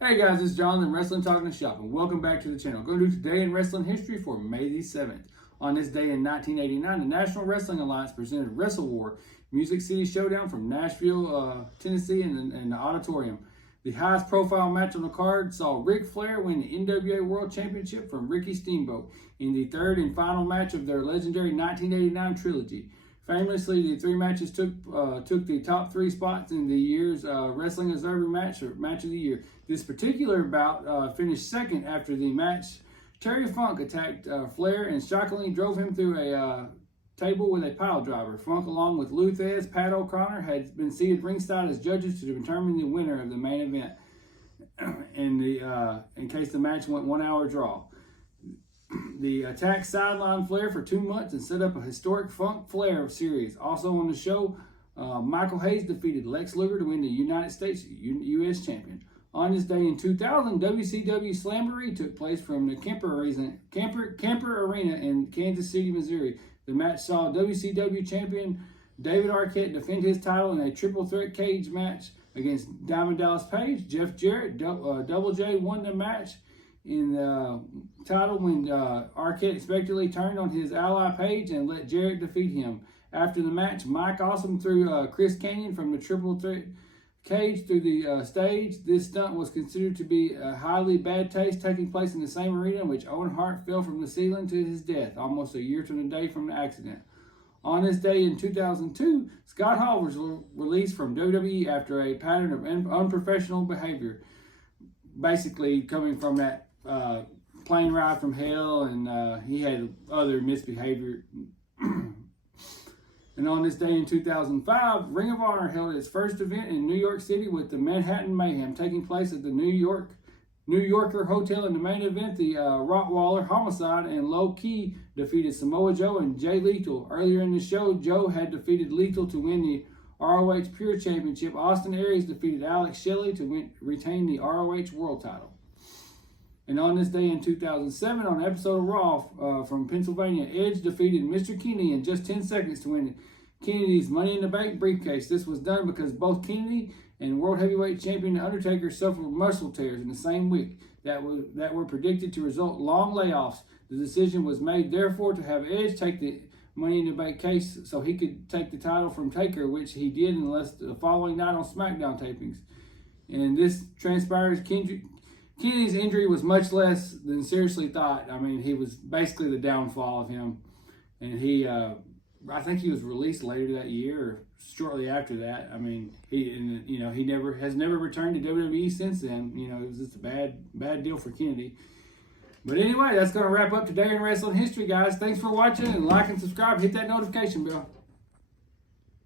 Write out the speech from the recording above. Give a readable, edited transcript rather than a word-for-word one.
Hey guys, it's Jonathan, Wrestling Talking Shop, and welcome back to the channel. Going to do Today in Wrestling History for May the 7th. On this day in 1989, the National Wrestling Alliance presented Wrestle War, Music City Showdown from Nashville, Tennessee in the auditorium. The highest profile match on the card saw Ric Flair win the NWA World Championship from Ricky Steamboat in the third and final match of their legendary 1989 trilogy. Famously, the three matches took the top three spots in the year's Wrestling Observer match of the year. This particular bout finished second after the match. Terry Funk attacked Flair and shockingly drove him through a table with a pile driver. Funk, along with Lou Thesz, Pat O'Connor, had been seated ringside as judges to determine the winner of the main event in case the match went 1 hour draw. The attack sidelined Flair for 2 months and set up a historic Funk Flair series. Also on the show, Michael Hayes defeated Lex Luger to win the United States U.S. champion. On this day in 2000, WCW Slamboree took place from the Kemper Arena in Kansas City, Missouri. The match saw WCW champion David Arquette defend his title in a triple threat cage match against Diamond Dallas Page. Jeff Jarrett, Double J, won the match in the title when Arquette expectedly turned on his ally Page and let Jarrett defeat him. After the match, Mike Awesome threw Chris Kanyon from the triple threat cage through the stage. This stunt was considered to be a highly bad taste, taking place in the same arena in which Owen Hart fell from the ceiling to his death, almost a year to the day from the accident. On this day in 2002, Scott Hall was released from WWE after a pattern of unprofessional behavior, basically coming from that plane ride from hell, and he had other misbehavior. And on this day in 2005, Ring of Honor held its first event in New York City with the Manhattan Mayhem taking place at the New Yorker Hotel. In the main event, the Rottweiler, Homicide, and Low Ki defeated Samoa Joe and Jay Lethal. Earlier in the show, Joe had defeated Lethal to win the ROH Pure Championship. Austin Aries defeated Alex Shelley to retain the ROH World title. And on this day in 2007, on an episode of Raw from Pennsylvania, Edge defeated Mr. Kennedy in just 10 seconds to win Kennedy's Money in the Bank briefcase. This was done because both Kennedy and World Heavyweight Champion The Undertaker suffered muscle tears in the same week that were predicted to result in long layoffs. The decision was made, therefore, to have Edge take the Money in the Bank case so he could take the title from Taker, which he did unless the following night on SmackDown tapings. And this transpired as Kennedy's injury was much less than seriously thought. I mean, he was basically the downfall of him. And I think he was released later that year or shortly after that. I mean, he has never returned to WWE since then. You know, it was just a bad deal for Kennedy. But anyway, that's going to wrap up Today in Wrestling History, guys. Thanks for watching, and like and subscribe. Hit that notification bell.